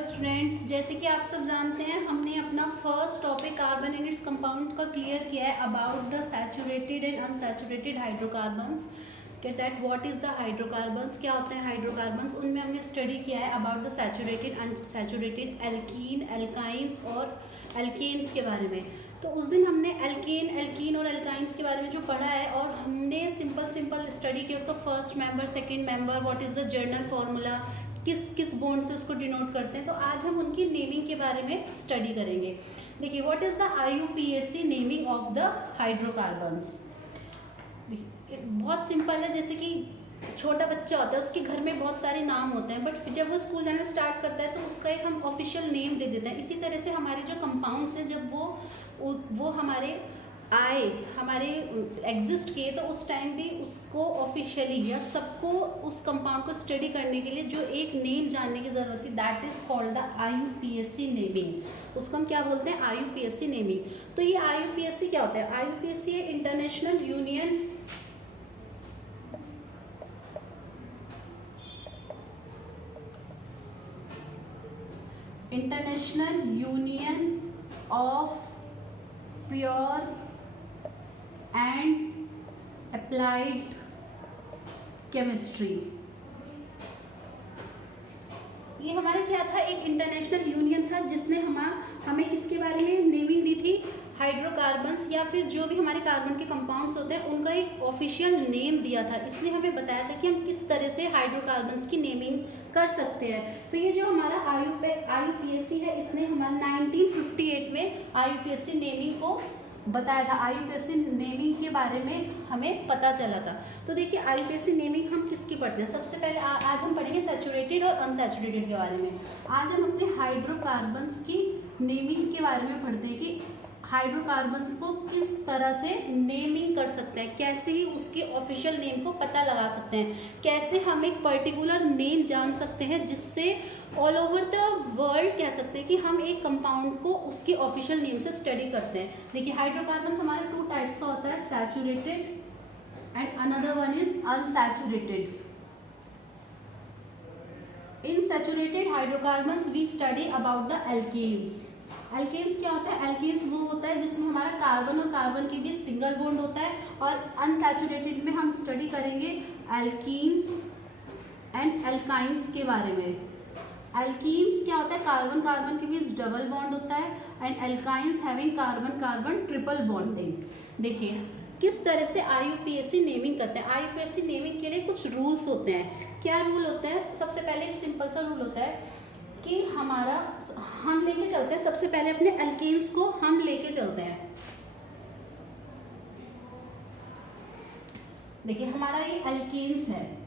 Students, जैसे कि आप सब जानते हैं हमने अपना first topic carbon and its compound का क्लियर किया है about the saturated and unsaturated hydrocarbons के that what is the hydrocarbons, क्या होते हैं हाइड्रोकार्बन्स। उनमें हमने स्टडी किया है about the saturated unsaturated alkene alkynes और एल्केन्स के बारे में। तो उस दिन हमने एल्कीन और एल्काइंस के बारे में जो पढ़ा है और हमने सिंपल स्टडी किया उसका first member, second member, what is the journal formula, किस बॉन्ड से उसको डिनोट करते हैं। तो आज हम उनकी नेमिंग के बारे में स्टडी करेंगे। देखिए, what is the IUPAC naming of the hydrocarbons. बहुत सिंपल है, जैसे कि छोटा बच्चा होता है उसके घर में बहुत सारे नाम होते हैं, बट जब वो स्कूल जाना स्टार्ट करता है तो उसका एक हम ऑफिशियल नेम दे देते हैं। इसी तरह से हमारे जो कंपाउंड्स हैं जब वो हमारे एग्जिस्ट किए तो उस टाइम भी उसको ऑफिशियली या सबको उस कंपाउंड को स्टडी करने के लिए जो एक नेम जानने की जरूरत थी, that is called the IUPAC naming. उसको हम क्या बोलते हैं, IUPAC नेमिंग। तो ये IUPAC क्या होता है? IUPAC international union of pure and applied chemistry. ये हमारा क्या था, एक इंटरनेशनल यूनियन था जिसने हमें किसके बारे में नेमिंग दी थी, हाइड्रोकार्बन्स या फिर जो भी हमारे कार्बन के कंपाउंड्स होते हैं उनका एक ऑफिशियल नेम दिया था। इसने हमें बताया था कि हम किस तरह से हाइड्रोकार्बन्स की नेमिंग कर सकते हैं। तो ये जो हमारा IUPAC है, इसने हमारा 1958 में IUPAC नेमिंग को बताया था। IUPAC नेमिंग के बारे में हमें पता चला था। तो देखिए, IUPAC नेमिंग हम किसकी पढ़ते हैं। सबसे पहले आज हम पढ़ेंगे सैचुरेटेड और अनसैचुरेटेड के बारे में। आज हम अपने हाइड्रोकार्बन्स की नेमिंग के बारे में पढ़ते हैं कि हाइड्रोकार्बन्स को किस तरह से नेमिंग कर सकते हैं, कैसे ही उसके ऑफिशियल नेम को पता लगा सकते हैं, कैसे हम एक पर्टिकुलर नेम जान सकते हैं जिससे ऑल ओवर द वर्ल्ड कह सकते हैं कि हम एक कंपाउंड को उसके ऑफिशियल नेम से स्टडी करते हैं। देखिए, हाइड्रोकार्बन्स हमारे 2 टाइप्स का होता है, saturated and another one is unsaturated. In saturated hydrocarbons we study about the alkanes. Alkanes क्या होता है? एल्केन्स वो होता है जिसमें हमारा कार्बन और कार्बन के बीच सिंगल बॉन्ड होता है। और अनसैचुरेटेड में हम स्टडी करेंगे एल्कीन्स एंड एल्काइंस के बारे में। एल्कीन्स क्या होता है? कार्बन कार्बन के बीच डबल बॉन्ड होता है and alkynes having carbon carbon triple bonding. देखिए किस तरह से IUPAC नेमिंग करते हैं। IUPAC नेमिंग के लिए कुछ रूल्स होते हैं। क्या रूल होते हैं? सबसे पहले एक सिंपल सा रूल होता है कि हम लेके चलते हैं, सबसे पहले अपने एल्केन्स को हम लेके चलते हैं। देखिए, हमारा ये एल्केन्स है।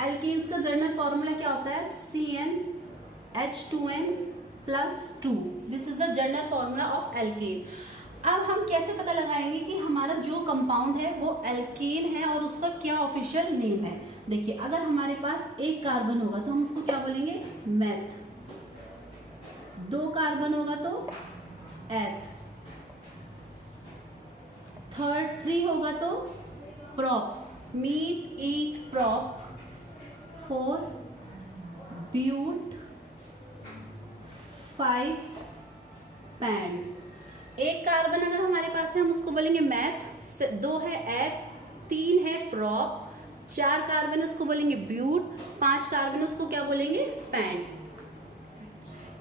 एल्केन्स का जर्नल फॉर्मूला क्या होता है? CnH2n+2। This is the journal formula of alkene. अब हम कैसे पता लगाएंगे कि हमारा जो कंपाउंड है वो एल्केन है और उसका क्या ऑफिशियल नेम है। देखिए, अगर हमारे पास एक कार्बन होगा तो हम उसको क्या बोलेंगे? मेथ। 2 कार्बन होगा तो एथ। 3 होगा तो prop, meth eth prop. 4 but, 5 pent. एक कार्बन अगर हमारे पास है हम उसको बोलेंगे मैथ, 2 है एथ, 3 है प्रॉप, 4 कार्बन उसको बोलेंगे ब्यूट, 5 कार्बन उसको क्या बोलेंगे? पैंड।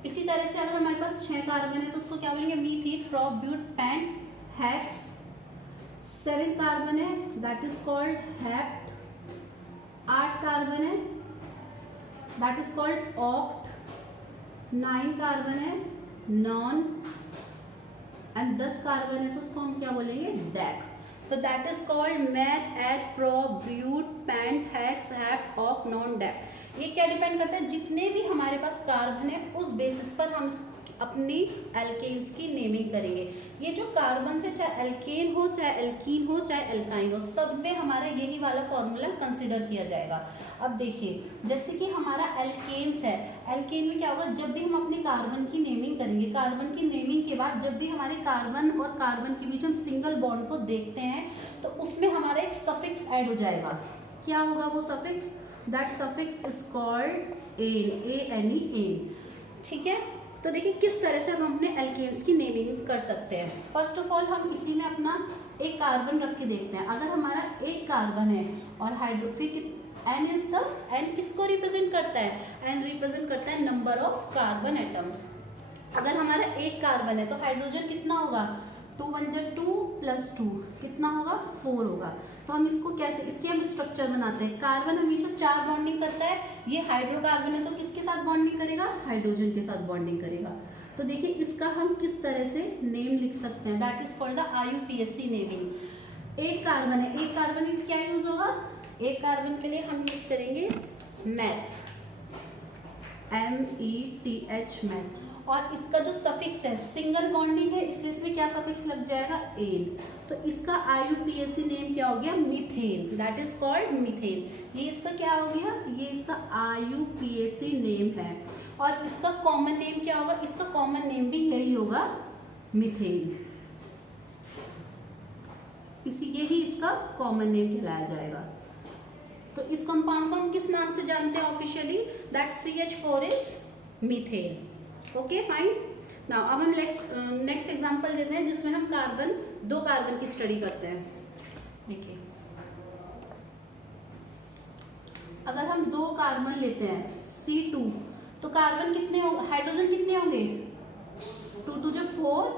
इसी तरह से अगर हमारे पास 6 कार्बन है तो उसको क्या बोलेंगे? Methane, prop, but, pent, hex. 7 carbon है that is called hept. 8 carbon है that is called oct. 9 carbon है नॉन एंड 10 कार्बन है तो उसको हम क्या बोलेंगे? डेक। तो that is called meth, eth, pro, but, pent, hex, hept, oct, non, dec. ये क्या डिपेंड करता है? जितने भी हमारे पास कार्बन है उस बेसिस पर हम अपनी एल्केन्स की नेमिंग करेंगे। ये जो कार्बन से चाहे एल्केन हो, चाहे एल्कीन हो, चाहे एल्काइन हो, सब में हमारा यही वाला फॉर्मूला कंसिडर किया जाएगा। अब देखिए, जैसे कि हमारा एल्केन्स है, एल्केन में क्या होगा? जब भी हम अपने कार्बन की नेमिंग करेंगे, कार्बन की नेमिंग के बाद जब भी हमारे कार्बन और कार्बन के बीच हम सिंगल बॉन्ड को देखते हैं तो उसमें हमारा एक सफिक्स ऐड हो जाएगा। क्या होगा वो suffix? That suffix is called an, ANE। ठीक है, तो देखिए किस तरह से हम अपने एल्केन्स की नेमिंग कर सकते हैं। फर्स्ट ऑफ ऑल हम इसी में अपना एक कार्बन रख के देखते हैं। अगर हमारा एक कार्बन है और हाइड्रोफिक एन इज द, एन किसको रिप्रेजेंट करता है, एन रिप्रेजेंट करता है नंबर ऑफ कार्बन एटम्स। अगर हमारा एक कार्बन है तो हाइड्रोजन कितना होगा, 2 1 जा 2 + 2 कितना होगा, 4 होगा। तो हम इसको कैसे, इसके हम स्ट्रक्चर बनाते हैं। कार्बन हमेशा 4 बॉन्डिंग करता है, ये हाइड्रोकार्बन है तो किसके साथ बॉन्डिंग करेगा, हाइड्रोजन के साथ बॉन्डिंग करेगा। तो देखिए इसका हम किस तरह से नेम लिख सकते हैं, that is called the IUPAC naming. एक कार्बन है, एक कार्बन के लिए क्या यूज होगा, एक कार्बन के लिए हम यूज करेंगे मैथ, METH मैथ। और इसका जो सफिक्स है सिंगल बॉन्डिंग है, इसलिए इसमें क्या सफिक्स लग जाएगा, एन। तो इसका IUPAC नेम क्या हो गया, methane, that is called methane. ये इसका क्या हो गया, ये इसका IUPAC नेम है। और इसका कॉमन नेम क्या होगा, इसका कॉमन नेम भी यही होगा, मीथेन। इसी ये ही इसका कॉमन नेम कहलाया जाएगा। तो इस कंपाउंड को हम किस नाम से जानते हैं officially, that CH4 is methane. Okay fine. Now अब हम नेक्स्ट एग्जांपल देते हैं जिसमें हम दो कार्बन की स्टडी करते हैं। देखिए अगर हम 2 कार्बन लेते हैं C2, तो कार्बन कितने होंगे, हाइड्रोजन कितने होंगे, 2 2 जा 4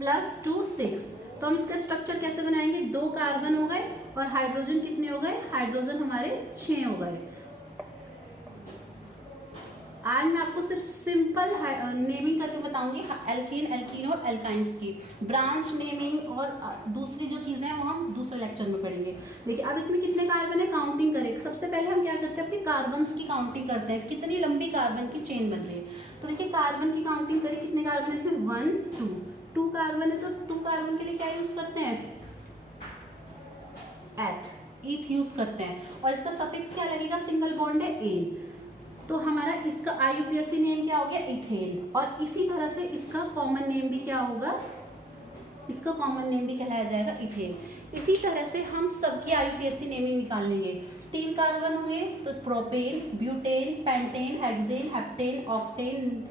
+ 2 6। तो हम इसका स्ट्रक्चर कैसे बनाएंगे, 2 कार्बन हो गए और हाइड्रोजन कितने हो गए, हाइड्रोजन हमारे 6 हो गए। आज मैं आपको सिर्फ सिंपल नेमिंग करके बताऊंगी एल्कीन, एल्कीन और एल्काइंस की। ब्रांच नेमिंग और दूसरी जो चीजें हैं वो हम दूसरे लेक्चर में पढ़ेंगे। देखिए अब इसमें कितने कार्बन है, काउंटिंग करें। सबसे पहले हम क्या करते हैं, अपने कार्बन्स की काउंटिंग करते हैं, कितनी लंबी कार्बन की चेन बन रही है। तो देखिए कार्बन की काउंटिंग करें, कितने कार्बन है इसमें, 1 2 कार्बन है। तो 2 कार्बन के लिए क्या यूज करते हैं, ईथ यूज करते हैं। और इसका सफिक्स क्या लगेगा, सिंगल बॉन्ड है, एन। तो हमारा इसका IUPAC नेम क्या हो गया, इथेन। और इसी तरह से इसका कॉमन नेम भी क्या होगा, इसका कॉमन नेम भी कहलाया जाएगा इथेन। इसी तरह से हम सबकी IUPAC नेमिंग निकाल लेंगे। 3 कार्बन होंगे तो propane, butane, pentane, hexane, heptane, octane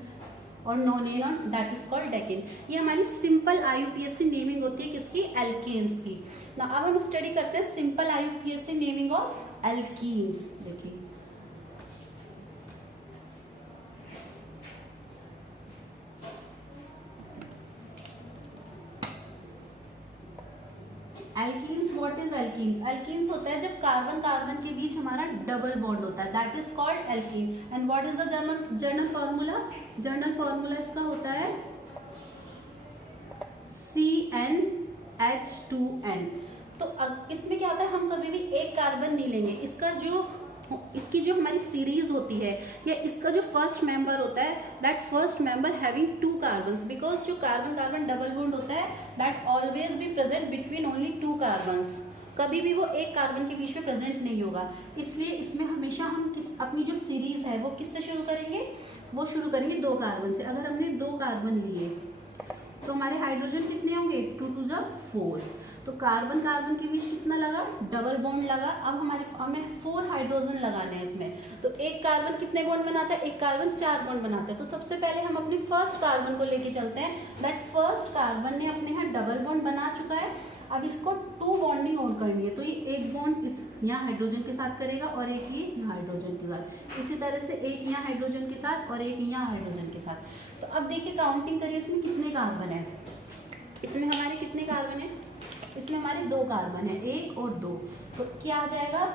और नोनेन और दैट इज कॉल्ड डेकेन। ये हमारी सिंपल IUPAC नेमिंग होती है किसकी, एल्केन्स की। ना अब हम स्टडी करते हैं simple IUPAC naming of alkenes. देखिए alkenes, what is alkenes, alkenes होता है जब कार्बन कार्बन के बीच हमारा डबल बॉन्ड होता है, that is called alkene. And what is the journal formula, journal formula इसका होता है CnH2n। तो इसमें क्या होता है, हम कभी भी एक कार्बन नहीं लेंगे, इसकी जो हमारी सीरीज होती है या इसका जो फर्स्ट मेंबर होता है, that first member having 2 carbons, because जो कार्बन कार्बन डबल बॉन्ड होता है that always be present between only 2 carbons. कभी भी वो एक कार्बन के बीच में प्रेजेंट नहीं होगा। इसलिए इसमें हमेशा हम अपनी जो सीरीज है वो किससे शुरू करेंगे, वो शुरू करेंगे 2 कार्बन से। अगर हमने 2 कार्बन लिए तो हमारे हाइड्रोजन कितने होंगे, 2 2 जा 4। तो कार्बन कार्बन के बीच कितना लगा, डबल बॉन्ड लगा। अब हमें 4 हाइड्रोजन लगाने हैं इसमें। तो एक कार्बन कितने बॉन्ड बनाता है, एक कार्बन 4 बॉन्ड बनाता है। तो सबसे पहले हम अपनी फर्स्ट कार्बन को लेके चलते हैं, दैट फर्स्ट कार्बन ने अपने यहाँ डबल बॉन्ड बना चुका है। अब इसको 2 बॉन्डिंग और करनी है, तो ये एक बॉन्ड इस यहाँ हाइड्रोजन के साथ करेगा और एक ये यहाँ हाइड्रोजन के साथ। इसी तरह से एक यहाँ हाइड्रोजन के साथ और एक यहाँ हाइड्रोजन के साथ। तो अब देखिए काउंटिंग करिए इसमें कितने कार्बन है, इसमें हमारे कितने कार्बन है, इसमें हमारे 2 कार्बन है, 1 और 2। तो क्या आ जाएगा,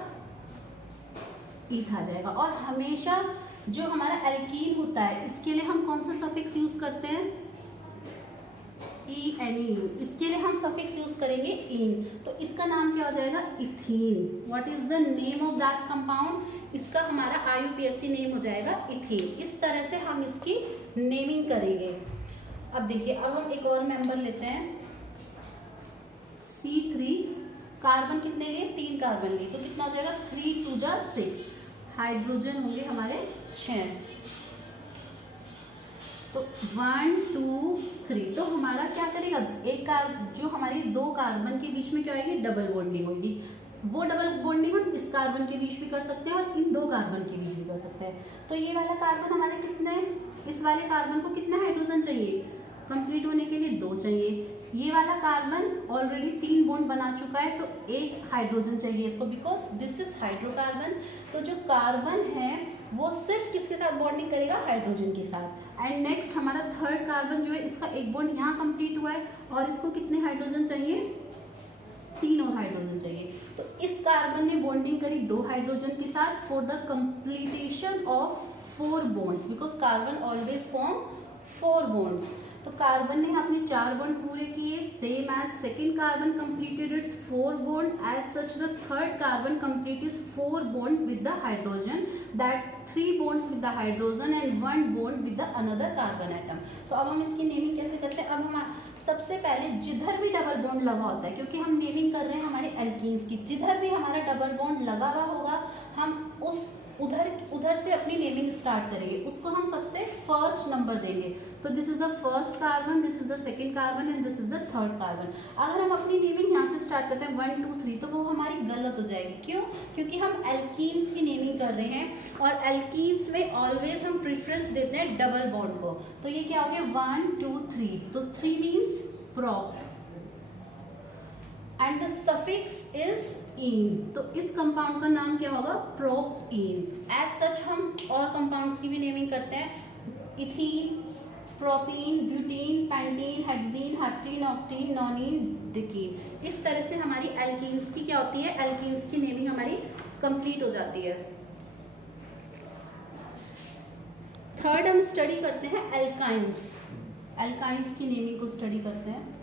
ईथ आ जाएगा। और हमेशा जो हमारा एल्कीन होता है इसके लिए हम कौन सा सफिक्स यूज करते हैं, ENE। इसके लिए हम सफिक्स यूज करेंगे इन। तो इसका नाम क्या हो जाएगा, ethene. What is the name of that compound, इसका हमारा IUPAC नेम हो जाएगा इथीन। इस तरह से हम इसकी नेमिंग करेंगे। अब देखिए अब हम एक और मेंबर लेते हैं C3। कार्बन कितने लिए, 3 कार्बन लिए, तो कितना हो जाएगा, 3 2 जा 6। हाइड्रोजन होंगे हमारे 6। तो 1 2 3। तो हमारा क्या करेगा, जो हमारी 2 कार्बन के बीच में क्या होगी, डबल बॉन्डिंग होगी। वो डबल बॉन्डिंग हम इस कार्बन के बीच भी कर सकते हैं और इन दो कार्बन के बीच भी कर सकते हैं। तो ये वाला कार्बन हमारे कितने, इस वाले कार्बन को कितने हाइड्रोजन चाहिए कंप्लीट होने के लिए? 2 चाहिए। ये वाला कार्बन ऑलरेडी 3 बॉन्ड बना चुका है तो 1 हाइड्रोजन चाहिए इसको, बिकॉज दिस इज हाइड्रोकार्बन। तो जो कार्बन है वो सिर्फ किसके साथ बॉन्डिंग करेगा? हाइड्रोजन के साथ। एंड नेक्स्ट हमारा थर्ड कार्बन जो है इसका एक बॉन्ड यहाँ कंप्लीट हुआ है और इसको कितने हाइड्रोजन चाहिए? 3 और हाइड्रोजन चाहिए। तो इस कार्बन ने बॉन्डिंग करी 2 हाइड्रोजन के साथ for the completion of 4 bonds, because carbon always form 4 bonds. तो कार्बन ने अपने 4 बॉन्ड पूरे किए, same as second carbon completed its 4 bond, as such the third carbon complete is 4 bond with the hydrogen, that 3 bonds with the hydrogen and 1 bond with the another carbon atom. तो अब हम इसकी naming कैसे करते हैं? अब हम सबसे पहले जिधर भी डबल बॉन्ड लगा होता है, क्योंकि हम नेमिंग कर रहे हैं हमारे एल्कीन्स की, जिधर भी हमारा डबल बॉन्ड लगा हुआ होगा हम उस उधर से अपनी नेमिंग स्टार्ट करेंगे, उसको हम सबसे फर्स्ट नंबर देंगे। तो this is the first carbon, this is the second carbon and this is the third carbon. अगर हम अपनी नेमिंग यहाँ से स्टार्ट करते हैं 1 2 3 तो वो हमारी गलत हो जाएगी। क्यों? क्योंकि हम एल्कीन्स की नेमिंग कर रहे हैं और एल्कीन्स में ऑलवेज हम प्रेफरेंस देते हैं डबल बॉन्ड को। तो ये क्या हो गया 1 2 3, तो 3 means prop and the suffix is ene, तो इस कंपाउंड का नाम क्या होगा? प्रोपीन। एज सच हम और कंपाउंड्स की भी नेमिंग करते हैं, ethene, propene, butene, pentene, hexene, heptene, octene, nonene, decene. इस तरह से हमारी एल्कीन्स की क्या होती है? एल्कीन्स की नेमिंग हमारी कंप्लीट हो जाती है। थर्ड हम स्टडी करते हैं एल्काइंस। एल्काइंस की नेमिंग को स्टडी करते हैं।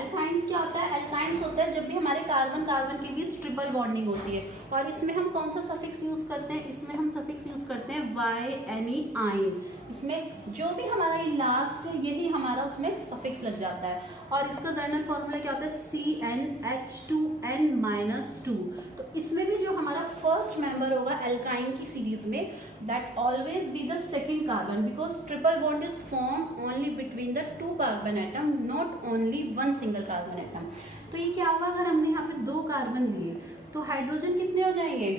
एल्काइंस क्या होता है? एल्काइंस होता है जब भी हमारे कार्बन कार्बन के बीच ट्रिपल बॉन्डिंग होती है, और इसमें हम कौन सा सफिक्स यूज करते हैं? इसमें हम सफिक्स यूज करते हैं YNE, आइन। इसमें जो भी हमारा ये लास्ट है यही हमारा उसमें सफिक्स लग जाता है। और इसका जर्नल फॉर्मूला क्या होता है? CnH2n-2। तो इसमें भी जो हमारा फर्स्ट मेंबर होगा एल्काइन की सीरीज में, that always be the second carbon, because triple bond is form only between the 2 carbon atom, not only 1 single carbon atom. तो ये क्या होगा? अगर हमने यहाँ पे 2 कार्बन लिए तो हाइड्रोजन कितने हो जाएंगे?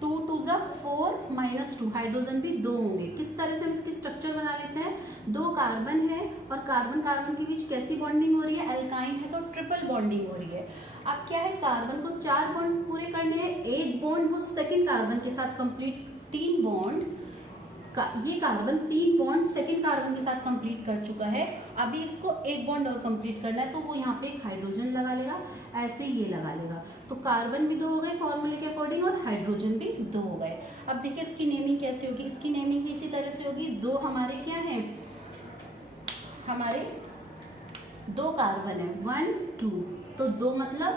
2 2 4 -2, हाइड्रोजन भी 2 होंगे। किस तरह से हम इसकी स्ट्रक्चर बना लेते हैं? 2 कार्बन है और कार्बन कार्बन के बीच कैसी बॉन्डिंग हो रही है? एल्काइन है तो ट्रिपल बॉन्डिंग हो रही है। अब क्या है? कार्बन को 4 बॉन्ड पूरे करने हैं, 1 बॉन्ड वो सेकेंड कार्बन के साथ कंप्लीट, 3 बॉन्ड ये कार्बन 3 बॉन्ड सेकेंड कार्बन के साथ कंप्लीट कर चुका है। अभी इसको 1 बॉन्ड और कंप्लीट करना है, तो वो यहाँ पे एक हाइड्रोजन लगा लेगा, ऐसे ये लगा लेगा। तो कार्बन भी 2 हो गए फॉर्मूले के अकॉर्डिंग और हाइड्रोजन भी 2 हो गए। अब देखिए इसकी नेमिंग कैसे होगी? इसकी नेमिंग इसी तरह से होगी। 2 हमारे क्या है? हमारे 2 कार्बन है, 1 2, तो 2 मतलब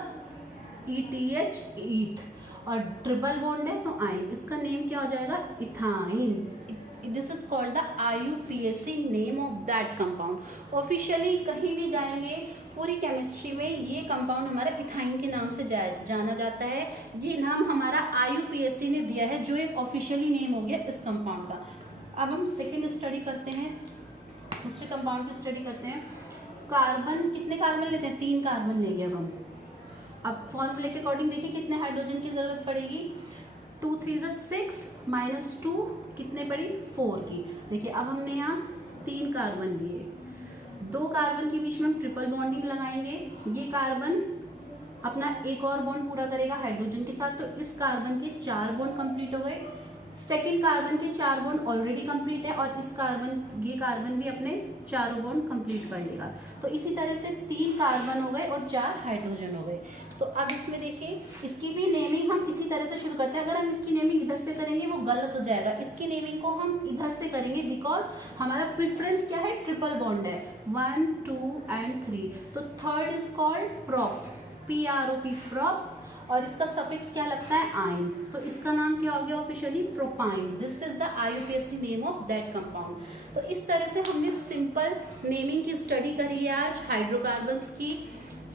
ETH, ईथ, और ट्रिपल बॉन्ड है तो आइन। इसका नेम क्या हो जाएगा? Ethyne. This is called the IUPAC name of that compound. Officially कहीं भी जाएंगे पूरी केमिस्ट्री में ये कंपाउंड हमारा इथाइन के नाम से जाना जाता है। ये नाम हमारा IUPAC ने दिया है, जो एक ऑफिशियली नेम हो गया इस कंपाउंड का। अब हम सेकेंड स्टडी करते हैं, दूसरे कंपाउंड की स्टडी करते हैं। कार्बन, कितने कार्बन लेते हैं? 3 कार्बन लेंगे हम। अब फॉर्मूले के अकॉर्डिंग देखिए कितने हाइड्रोजन की जरूरत पड़ेगी? 2 3 6 -2 कितने पड़ी? 4 की। देखिए अब हमने यहाँ 3 कार्बन लिए, 2 कार्बन के बीच में हम ट्रिपल बॉन्डिंग लगाएंगे। ये कार्बन अपना एक और बॉन्ड पूरा करेगा हाइड्रोजन के साथ, तो इस कार्बन के 4 बॉन्ड कंप्लीट हो गए। सेकेंड कार्बन के 4 बॉन्ड ऑलरेडी कंप्लीट है और इस कार्बन ये कार्बन भी अपने 4 बॉन्ड कंप्लीट कर लेगा। तो इसी तरह से 3 कार्बन हो गए और 4 हाइड्रोजन हो गए। तो अब इसमें देखिए इसकी भी नेमिंग हम इसी तरह से शुरू करते हैं। अगर हम इसकी नेमिंग इधर से करेंगे वो गलत हो जाएगा, इसकी नेमिंग को हम इधर से करेंगे, बिकॉज हमारा प्रेफरेंस क्या है? ट्रिपल बॉन्ड है, 1 2 एंड 3। तो third is called prop, PROP, prop, और इसका सफिक्स क्या लगता है? आइन। तो इसका नाम क्या हो गया officially? Propyne. This is the IUPAC name of that compound. तो इस तरह से हमने सिंपल नेमिंग की स्टडी करी है आज, हाइड्रोकार्बन्स की,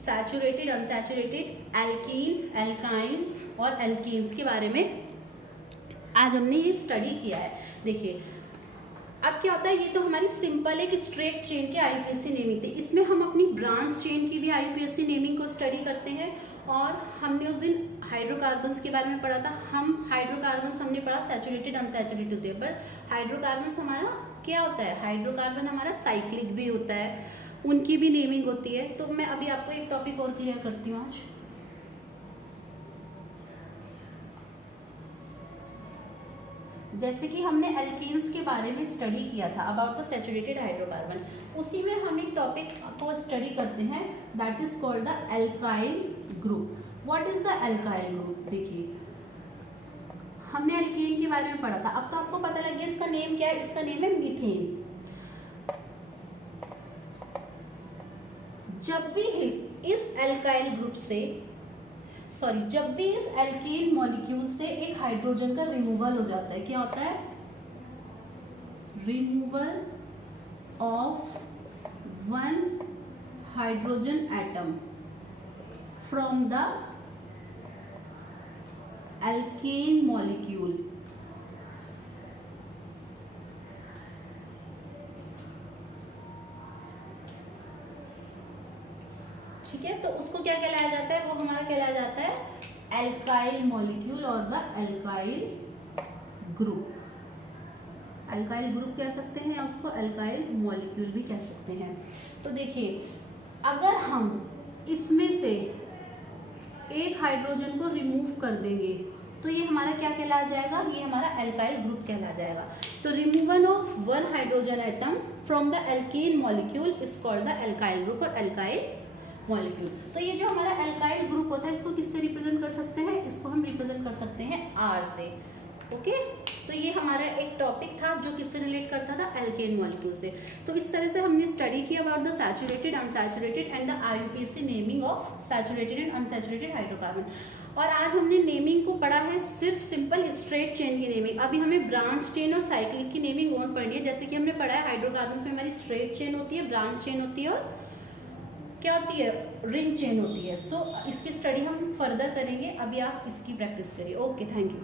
सैचुरेटेड, अनसैचुरेटेड, एल्कीन, एल्काइंस और एल्कीन्स के बारे में। आज हमने ये स्टडी किया है। देखिए अब क्या होता है, ये तो हमारी सिंपल एक स्ट्रेट चेन के आईयूपीएससी नेमिंग थी। इसमें हम अपनी ब्रांच चेन की भी आईयूपीएससी नेमिंग को स्टडी करते हैं। और हमने उस दिन हाइड्रोकार्बन्स के बारे में पढ़ा था। हम हाइड्रोकार्बन्स हमने पढ़ा सैचुरेटेड अनसैचुरेटेड होते हैं, पर हाइड्रोकार्बन्स हमारा क्या होता है, हाइड्रोकार्बन हमारा साइक्लिक भी होता है, उनकी भी नेमिंग होती है। तो मैं अभी आपको एक टॉपिक और क्लियर करती हूँ आज। जैसे कि हमने एल्केन्स के बारे में स्टडी किया था अबाउट द सैचुरेटेड हाइड्रोकार्बन, उसी में हम एक टॉपिक को स्टडी करते हैं that is called the alkyl group. What is the alkyl group? देखिए हमने एल्केन के बारे में पढ़ा था, अब तो आपको पता लग गया इसका नेम क्या है। इसका नेम है मीथेन। जब भी इस एल्काइल ग्रुप से जब भी इस एल्केन मॉलिक्यूल से एक हाइड्रोजन का रिमूवल हो जाता है, क्या होता है, removal of one hydrogen atom from the alkene molecule, ठीक है, तो उसको क्या कहलाया जाता है, वो हमारा कहलाया जाता है एल्काइल मॉलिक्यूल और the alkyl group. Alkyl group कह सकते हैं या उसको एल्काइल मॉलिक्यूल भी कह सकते हैं। तो देखिए अगर हम इसमें से एक हाइड्रोजन को रिमूव कर देंगे तो ये हमारा क्या कहलाया जाएगा, ये हमारा एल्काइल ग्रुप कहलाया जाएगा। तो removal of one hydrogen atom from the alkene molecule is called the alkyl group और एल्काइल मॉलिक्यूल। तो ये जो हमारा एल्काइल ग्रुप होता है इसको किससे रिप्रेजेंट कर सकते हैं, इसको हम रिप्रेजेंट कर सकते हैं आर से। ओके, तो ये हमारा एक टॉपिक था जो किससे रिलेट करता था, एल्केन मॉलिक्यूल से। तो इस तरह से हमने स्टडी किया about the saturated, unsaturated and the आईयूपीएससी naming of saturated and unsaturated hydrocarbon. और आज हमने नेमिंग को पढ़ा है, सिर्फ सिंपल स्ट्रेट चेन की नेमिंग। अभी हमें ब्रांच चेन और साइक्लिक की नेमिंग और पढ़नी है। जैसे कि हमने पढ़ा है हाइड्रोकार्बन में हमारी स्ट्रेट चेन होती है, ब्रांच चेन होती है और क्या होती है, रिंग चेन होती है। सो इसकी स्टडी हम फर्दर करेंगे, अभी आप इसकी प्रैक्टिस करिए। Okay, thank you.